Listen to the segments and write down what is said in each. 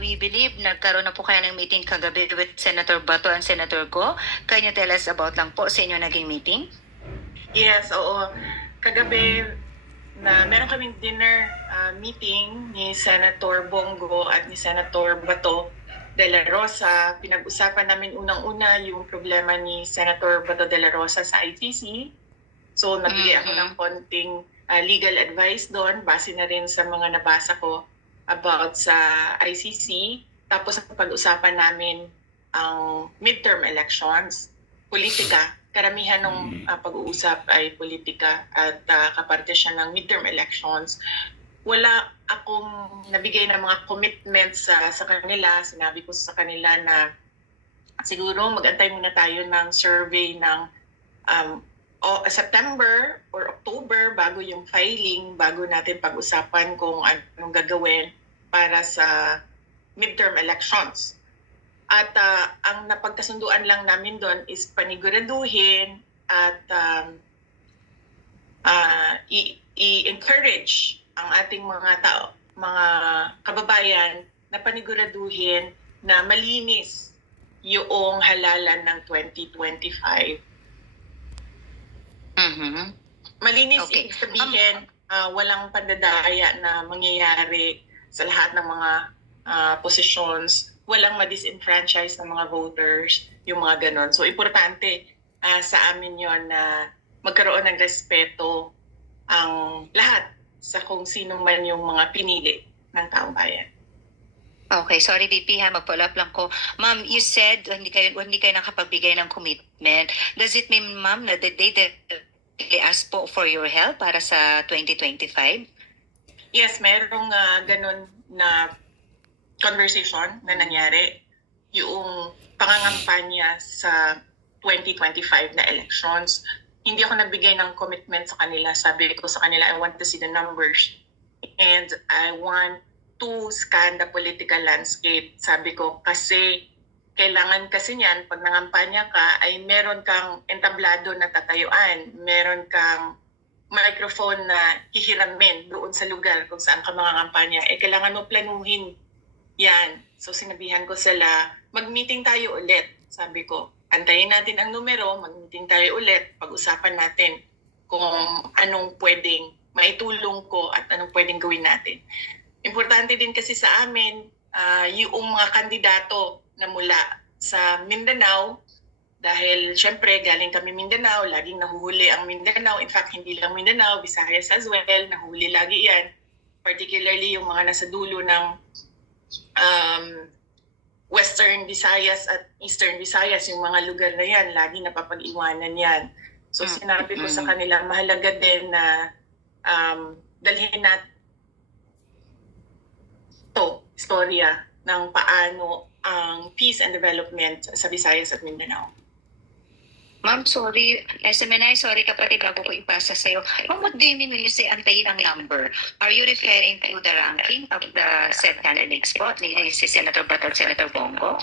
We believe nagkaroon na po kayo ng meeting kagabi with Senator Bato and Senator Go. Can you tell us about lang po sa inyo naging meeting? Yes, oo. Kagabi na meron kaming dinner meeting ni Senator Bongo at ni Senator Bato de la Rosa. Pinag-usapan namin unang-una yung problema ni Senator Bato de la Rosa sa ICC. So nagbigay ako ng konting legal advice doon, base na rin sa mga nabasa ko about sa ICC. Tapos pag-usapan namin ang midterm elections, politika. Karamihan ng pag-uusap ay politika at kaparte siya ng midterm elections. Wala akong nabigay ng mga commitments sa kanila. Sinabi ko sa kanila na siguro mag-antay muna tayo ng survey ng September or October bago yung filing, bago natin pag-usapan kung anong gagawin para sa midterm elections. At ang napagkasunduan lang namin doon is paniguraduhin at i-encourage ang ating mga tao, mga kababayan na paniguraduhin na malinis yung halalan ng 2025. Malinis, okay. Ibig sabihin, walang pandadaya na mangyayari sa lahat ng mga positions, walang ma-disenfranchise ng mga voters, yung mga ganon. So, importante sa amin yon na magkaroon ng respeto ang lahat sa kung sino man yung mga pinili ng taong bayan. Okay, sorry VP ha, mag-follow up lang ko. Ma'am, you said hindi kayo nakapagbigay ng commitment. Does it mean, ma'am, na they ask po for your help para sa 2025? Yes, mayroong ganun na conversation na nangyari. Yung pangangampanya sa 2025 na elections. Hindi ako nagbigay ng commitment sa kanila. Sabi ko sa kanila, I want to see the numbers. And I want to scan the political landscape. Sabi ko, kasi kailangan kasi niyan, pag nangampanya ka, ay meron kang entablado na tatayuan. Meron kang microphone na hihiramin doon sa lugar kung saan ka mangangampanya. Kailangan mo planuhin yan. So sinabihan ko sila, mag-meeting tayo ulit. Sabi ko, antayin natin ang numero, mag-meeting tayo ulit, pag-usapan natin kung anong pwedeng maitulong ko at anong pwedeng gawin natin. Importante din kasi sa amin, yung mga kandidato na mula sa Mindanao, dahil syempre galing kami Mindanao, laging nahuhuli ang Mindanao. In fact, hindi lang Mindanao, Visayas as well, nahuhuli lagi yan. Particularly yung mga nasa dulo ng Western Visayas at Eastern Visayas, yung mga lugar na yan, lagi napapag-iwanan yan. So sinabi ko sa kanila, mahalaga din na dalhin natin ito, istorya ng paano ang peace and development sa Visayas at Mindanao. Ma'am, sorry. SMNI, sorry kapatid, bago ko ipasa sa'yo. Ma'am, what do you mean when you say antayin ang number? Are you referring to the ranking of the said candidates po, ni si Senator Bato at Senator Bongo?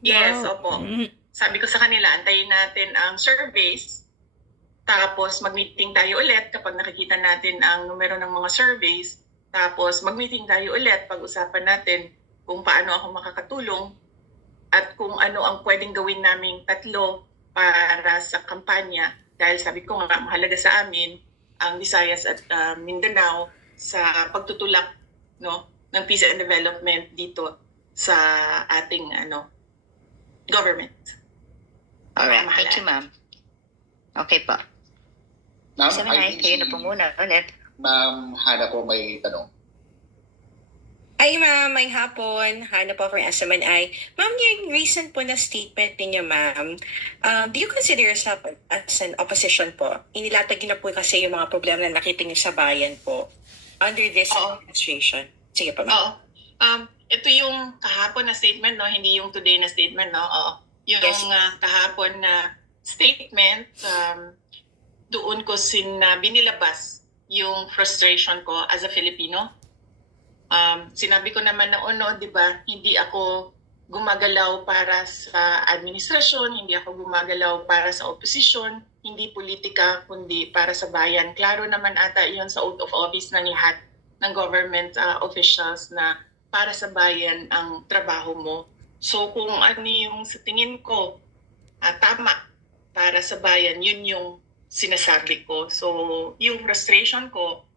Yes, opo. Sabi ko sa kanila, antayin natin ang surveys, tapos mag-meeting tayo ulit kapag nakikita natin ang numero ng mga surveys, tapos mag-meeting tayo ulit, pag-usapan natin kung paano ako makakatulong at kung ano ang pwedeng gawin naming tatlo para sa kampanya. Dahil sabi ko nga, mahalaga sa amin ang Visayas at Mindanao sa pagtutulak ng peace and development dito sa ating government. Alright, thank you ma'am. Okay po. Ma'am, kayo na po muna ulit. Ma'am Hana po may tanong. Ay ma'am, may hapon. Hana po from SMNI. Ma'am, yung recent po na statement ninyo ma'am, do you consider yourself as an opposition po? Inilatag na po kasi yung mga problema na nakita niyo sa bayan po under this administration. Sige po ma'am. Ito yung kahapon na statement, no? Hindi yung today na statement, no? Yung yes. Kahapon na statement, doon ko binilabas yung frustration ko as a Filipino. Sinabi ko naman noon, di ba, hindi ako gumagalaw para sa administrasyon, hindi ako gumagalaw para sa opposition, hindi politika, kundi para sa bayan. Klaro naman ata iyon sa oath of office ng lahat ng government officials na para sa bayan ang trabaho mo. So kung ano yung sa tingin ko tama para sa bayan, yun yung sinasabi ko. So yung frustration ko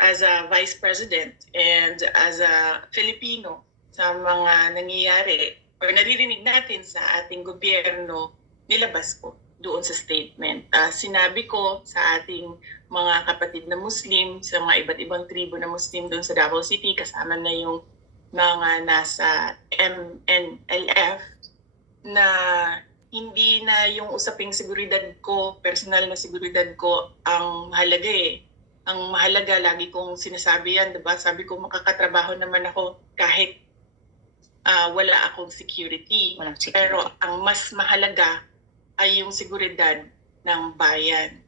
as a vice president and as a Filipino sa mga nangyayari or naririnig natin sa ating gobyerno, nilabas ko doon sa statement. Sinabi ko sa ating mga kapatid na Muslim, sa mga iba't ibang tribo na Muslim doon sa Davao City, kasama na yung mga nasa MNLF, na hindi na yung usaping seguridad ko, personal na seguridad ko ang mahalaga eh. Ang mahalaga, lagi kong sinasabi yan, diba? Sabi ko, makakatrabaho naman ako kahit wala akong security. Walang security. Pero ang mas mahalaga ay yung seguridad ng bayan.